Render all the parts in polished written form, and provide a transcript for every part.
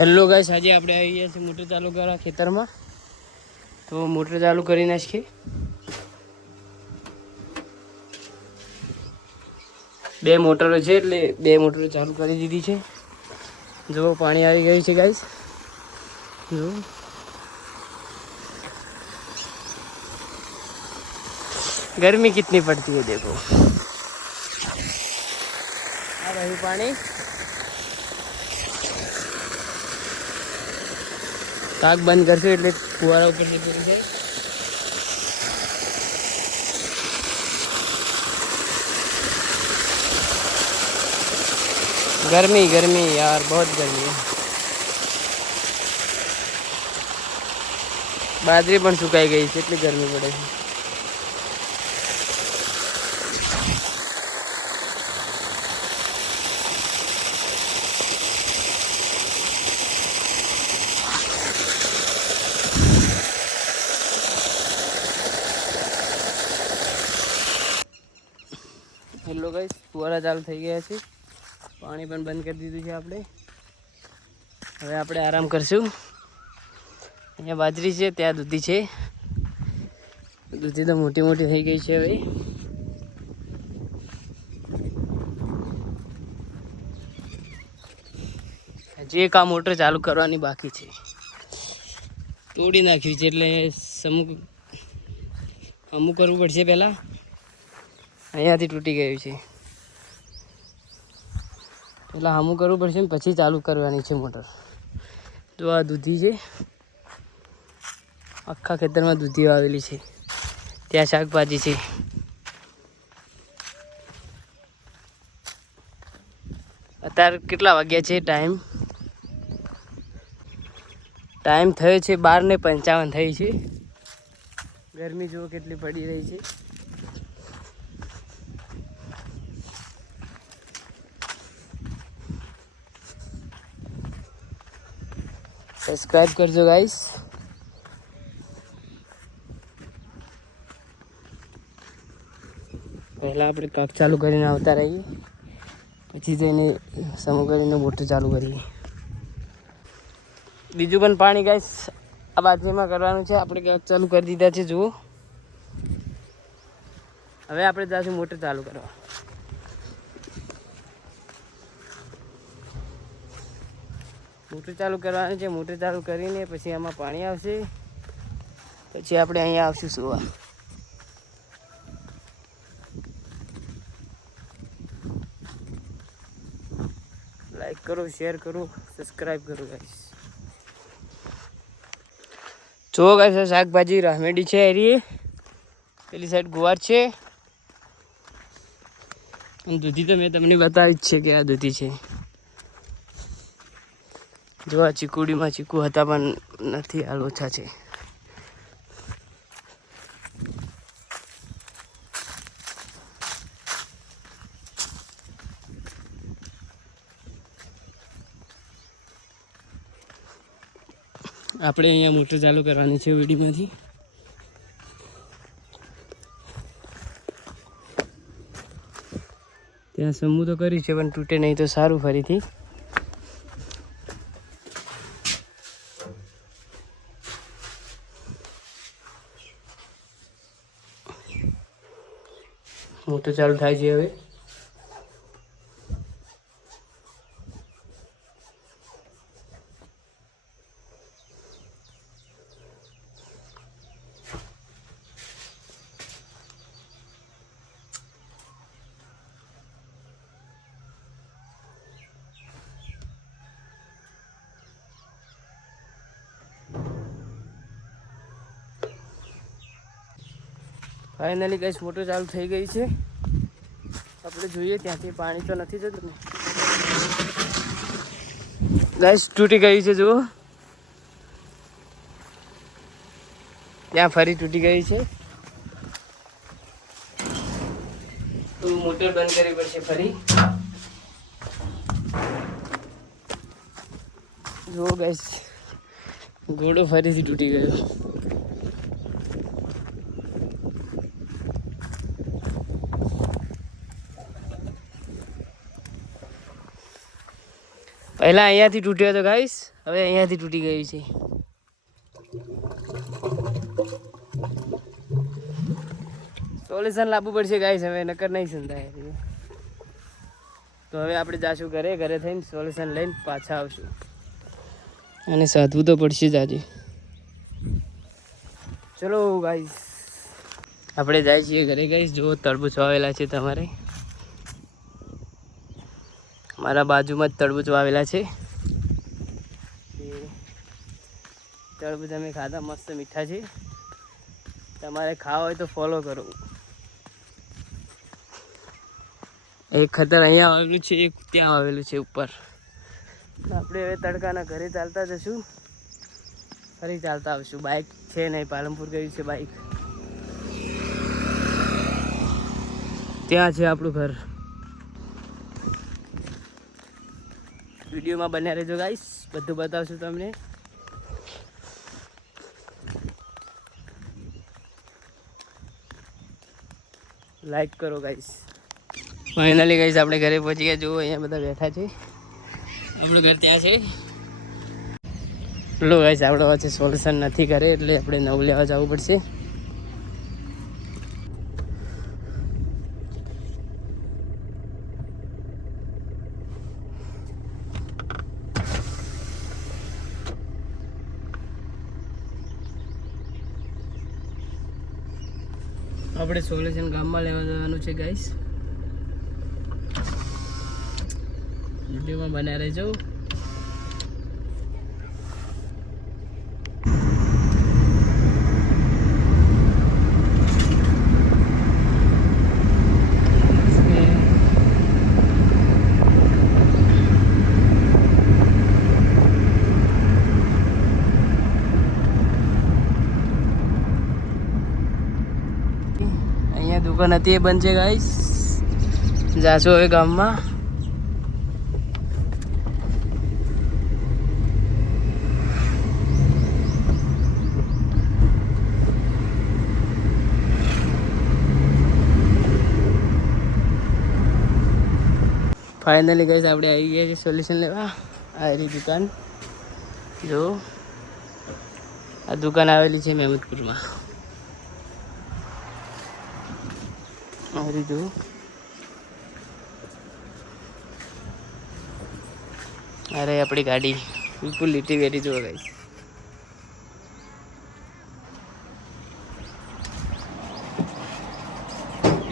Hello guys, આજે આપણે આવી ગયા છીએ મોટર ચાલુ કરવા ખેતરમાં. તો મોટર ચાલુ કરી નાખીએ. બે મોટરો છે એટલે બે મોટરો ચાલુ કરી દીધી છે. જો પાણી આવી ગયું છે ગાઈસ. જો गर्मी कितनी पड़ती है देखो. आ रही पानी. ताक बंद करते એટલે ફુવારા ઉપર જતું રહે. गर्मी गर्मी यार, बहुत गर्मी है. बाजरी પણ સુકાઈ ગઈ છે એટલી ગરમી પડે છે. હેલો ગાઈસ, ફુવારા ચાલુ થઈ ગયા છે. પાણી પણ બંધ કરી દીધું છે આપણે. હવે આપણે આરામ કરશું. અહીંયા બાજરી છે, ત્યાં દૂધી છે. દૂધી તો મોટી મોટી થઈ ગઈ છે. હવે હજી એક આ મોટર ચાલુ કરવાની બાકી છે. તોડી નાખ્યું છે એટલે અમુક કરવું પડશે પહેલાં. અહીંયાથી તૂટી ગયું છે. પહેલાં હમું કરવું પડશે ને પછી ચાલુ કરવાની છે મોટર. તો આ દૂધી છે, આખા ખેતરમાં દૂધી વાવેલી છે. ત્યાં શાકભાજી છે. અત્યારે કેટલા વાગ્યા છે? ટાઈમ થયો છે 12:55 થઈ છે. ગરમી જુઓ કેટલી પડી રહી છે. સબસ્ક્રાઈબ કરજો ગાઈસ. પહેલાં આપણે કાક ચાલુ કરીને આવતા રહીએ, પછી જઈને સમૂહ કરીને મોટર ચાલુ કરીએ. બીજું પણ પાણી ગાઈસ આ બાજરીમાં કરવાનું છે. આપણે કાક ચાલુ કરી દીધા છે. જુઓ, હવે આપણે જાશું મોટર ચાલુ કરવા. મોટર ચાલુ કરવાની છે. મોટર ચાલુ કરીને પછી આમાં પાણી આવશે. પછી આપણે અહીંયા આવશું સુવા. લાઈક કરો, શેર કરો, સબસ્ક્રાઈબ કરો ગાઈસ. જો ગાઈસ, શાકભાજી રામેડી છે. એરી પેલી સાઈડ ગુવાર છે. અને દૂધી તો મેં તમને બતાવી જ છે કે આ દૂધી છે. જો આ ચીકુડીમાં ચીકુ હતા પણ નથી, હાલ ઓછા છે. આપણે અહીંયા મોટર ચાલુ કરવાની છે વીડીમાંથી. ત્યાં સમૂહ તો કરી છે પણ તૂટે નહીં તો સારું. ફરીથી મોટર ચાલુ થાય છે હવે. ફાઇનલી ગાઈસ મોટર ચાલુ થઈ ગઈ છે. આપણે જોઈએ ત્યાંથી પાણી તો નથી જતું ને ગાઈસ. તૂટી ગઈ છે. જુઓ, ત્યાં ફરી તૂટી ગઈ છે. તો મોટર બંધ કરવી પડશે ફરી. જુઓ ગાઈસ, ઘોડો ફરીથી તૂટી ગયો. પહેલાં અહીંયાથી તૂટ્યો હતો ગાઈસ, હવે અહીંયાથી તૂટી ગયું છે. સોલ્યુશન લાવવું પડશે ગાઈસ, હવે નકર નહીં સંધાય. તો હવે આપણે જાશું ઘરે, ઘરે થઈને સોલ્યુશન લઈને પાછા આવશું. અને સાધવું તો પડશે જ આજે. ચલો ગાઈસ, આપણે જાય છીએ ઘરે ગાઈસ. જો તરબૂચ વાવેલા છે તમારે, મારા બાજુમાં જ તરબૂચ વાવેલા છે. તરબૂચ અમે ખાધા, મસ્ત મીઠા છે. તમારે ખાવા હોય તો ફોલો કરો. એક ખતર અહીંયા આવેલું છે, એક ત્યાં આવેલું છે ઉપર. આપણે હવે તડકાના ઘરે ચાલતા જશું, ફરી ચાલતા આવશું. બાઇક છે નહીં, પાલનપુર ગયું છે બાઇક. ત્યાં છે આપણું ઘર. વિડીયોમાં બન્યા રહેજો ગાઈસ, બધું બતાવશું તમને. લાઈક કરો ગાઈસ. ફાઇનલી ગાઈસ આપણે ઘરે પહોંચી ગયા. જુઓ અહીંયા બધા બેઠા છે, આપણું ઘર ત્યાં છે. લો ગાઈસ, આપણે વચ્ચે સોલ્યુશન નથી કરે એટલે આપણે નવું લેવા જવું પડશે. આપણે સોલ્યુશન ગામમાં લેવા જવાનું છે ગાઈસ. વિડીયોમાં બન્યા રહેજો. દુકાન હતી એ બંધ છે ગાઈસ. જાશું હવે ગામમાં. ફાઇનલી ગાઈસ આપણે આવી ગયા છે સોલ્યુશન લેવા. આ રહી દુકાન. જો આ દુકાન આવેલી છે મહેમદપુરમાં. જો અરે આપણી ગાડી બિલકુલ લીટી વેટી જો ગાઈસ.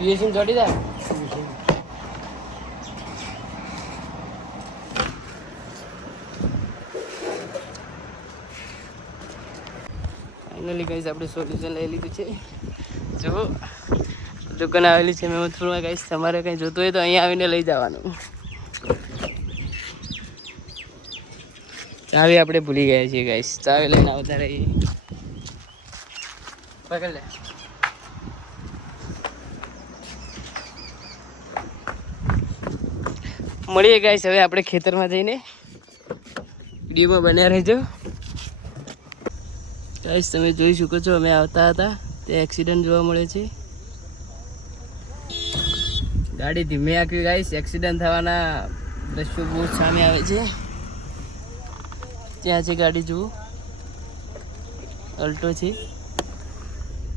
યુએસએમ જોડી દે. ફાઇનલી ગાઈસ આપણે સોલ્યુશન લઈ લીધું છે. જો દુકાન આવેલી છે મહેમદપુરમાં ગાઈસ. તમારે કંઈ જોતું હોય તો અહીંયા આવીને લઈ જવાનું. ચાવી આપણે ભૂલી ગયા છીએ ગાઈસ, ચાવી લઈને આવતા રહીએ. પકડ લે. મળીએ ગાઈસ હવે આપણે ખેતરમાં જઈને. વિડીયોમાં બન્યા રહેજો ગાઈસ. તમે જોઈ શકો છો અમે આવતા હતા તે એક્સિડન્ટ જોવા મળે છે. ગાડી ધીમે આંકવી ગાઈસ, એક્સિડન્ટ થવાના દ્રશ્યો બહુ સામે આવે છે. ત્યાં છે ગાડી, જુઓ અલ્ટો છે.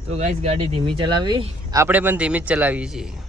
તો ગાઈસ ગાડી ધીમી ચલાવવી, આપણે પણ ધીમી જ ચલાવીએ છીએ.